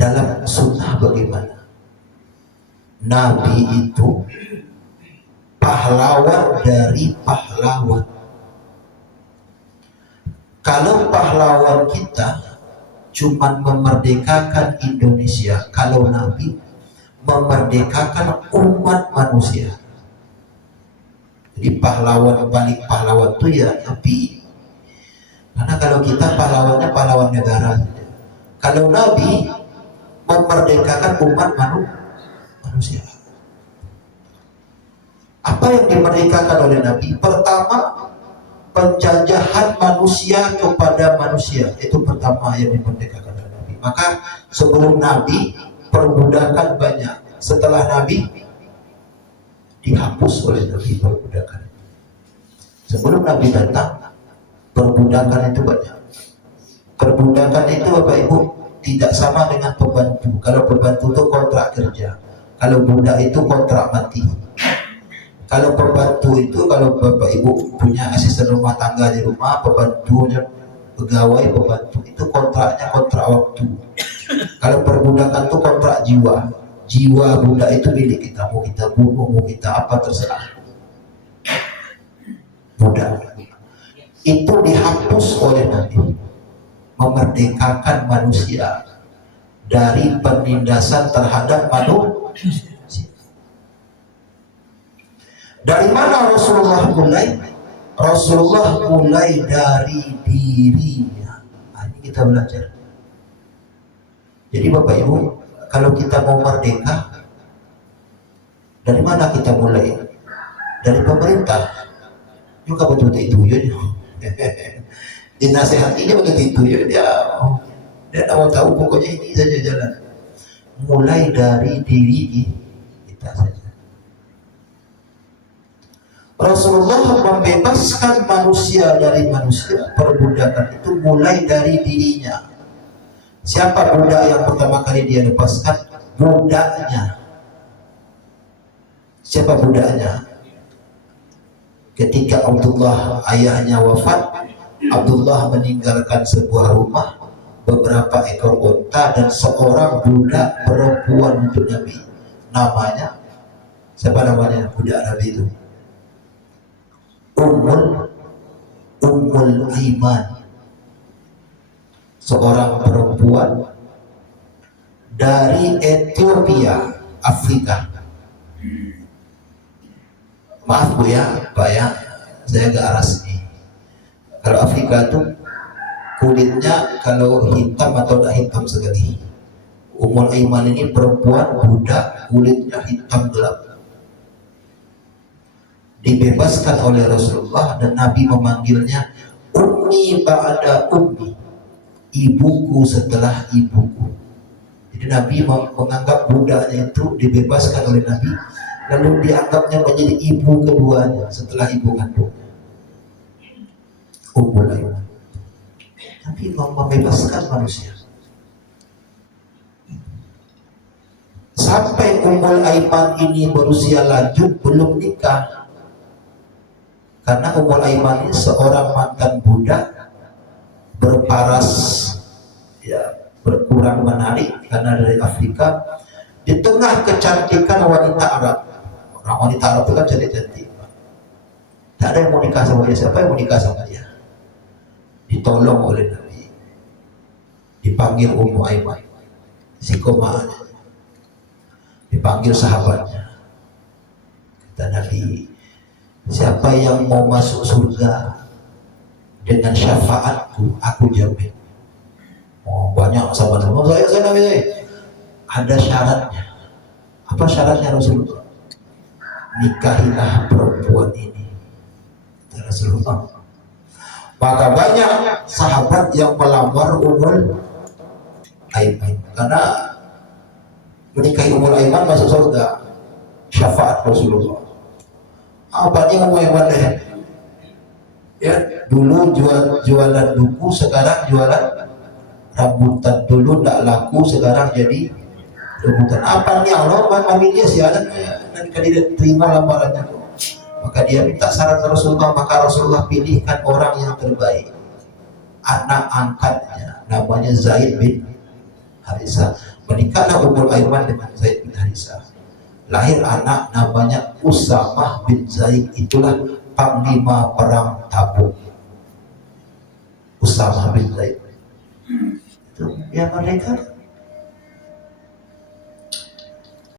Dalam sunnah bagaimana? Nabi itu pahlawan dari pahlawan. Kalau pahlawan kita cuma memerdekakan Indonesia, kalau Nabi memerdekakan umat manusia. Jadi pahlawan paling pahlawan itu ya Nabi. Karena kalau kita pahlawannya pahlawan negara. Kalau Nabi memerdekakan umat manusia. Apa yang dimerdekakan oleh Nabi? Pertama, penjajahan manusia kepada manusia. Itu pertama yang dimerdekakan oleh Nabi. Maka sebelum Nabi, perbudakan banyak. Setelah Nabi, dihapus oleh Nabi perbudakan. Sebelum Nabi datang, perbudakan itu banyak. Perbudakan itu Bapak Ibu tidak sama dengan pembantu. Kalau pembantu itu kontrak kerja, kalau budak itu kontrak mati. Kalau pembantu itu, kalau Bapak Ibu punya asisten rumah tangga di rumah, pembantunya pegawai pembantu itu kontraknya kontrak waktu. Kalau perbudakan itu kontrak jiwa. Jiwa budak itu milik kita, mau kita bunuh, mau kita apa terserah. Budak itu dihapus oleh Nabi, memerdekakan manusia dari penindasan terhadap manusia. Dari mana Rasulullah mulai? Rasulullah mulai dari dirinya. Ini kita belajar. Jadi Bapak Ibu, kalau kita mau merdeka, dari mana kita mulai? Dari pemerintah. Juga betul itu ya. Dinasehatinya begitu itu ya. Dia tidak mau tahu, pokoknya ini saja jalan. Mulai dari diri kita saja. Rasulullah membebaskan manusia dari manusia, perbudakan itu mulai dari dirinya. Siapa budak yang pertama kali dia lepaskan? Budaknya. Siapa budaknya? Ketika Abdullah ayahnya wafat, Abdullah meninggalkan sebuah rumah, beberapa ekor unta dan seorang budak perempuan untuk Nabi. Namanya, siapa namanya budak Nabi itu? Ummul Aiman, seorang perempuan dari Ethiopia, Afrika. Maaf Bu ya, Pak ya, saya agak aras nih. Kalau Afrika itu kulitnya kalau hitam atau tidak hitam sekali. Ummul Aiman ini perempuan budak, kulitnya hitam gelap. Dibebaskan oleh Rasulullah dan Nabi memanggilnya ummi ba'da ummi, ibuku setelah ibuku. Jadi Nabi menganggap budaknya itu dibebaskan oleh Nabi, lalu dianggapnya menjadi ibu keduanya setelah ibu kandungnya. Ummul Aiman. Nabi membebaskan manusia. Sampai Ummul Aiman ini berusia lanjut belum nikah. Karena Ummul Aiman ini seorang mantan budak, berparas ya, berkurang menarik karena dari Afrika, di tengah kecantikan wanita Arab. Orang wanita Arab itu kan cantik-cantik. Tak ada yang mau nikah sama dia. Siapa yang mau nikah sama dia? Ditolong oleh Nabi, dipanggil Ummul Aiman, si komaannya, dipanggil sahabatnya. Kata Nabi, siapa yang mau masuk surga dengan syafaatku, aku jamin. Oh, banyak sahabat-sahabat saya Nabi saya. Ada syaratnya. Apa syaratnya Rasulullah? Nikahilah perempuan ini, kata Rasulullah. Maka banyak sahabat yang melamar Ummul Aiman karena menikahi Ummul Aiman masuk surga, syafaat Rasulullah. Apa dia Ummul Aiman deh? Ya, dulu jualan duku, sekarang jualan rambutan. Dulu tidak laku, sekarang jadi rambutan. Apa nih Allah memilih dia sialan dan dia terima lamarannya. Maka dia minta saran Rasulullah, maka Rasulullah pilihkan orang yang terbaik, anak angkatnya namanya Zaid bin Haritha. Menikahlah Ummul Aiman dengan Zaid bin Haritha. Lahir anak namanya Usamah bin Zaid, itulah panglima perang Tabuk. Usamah bin Zaid itu ya merdeka.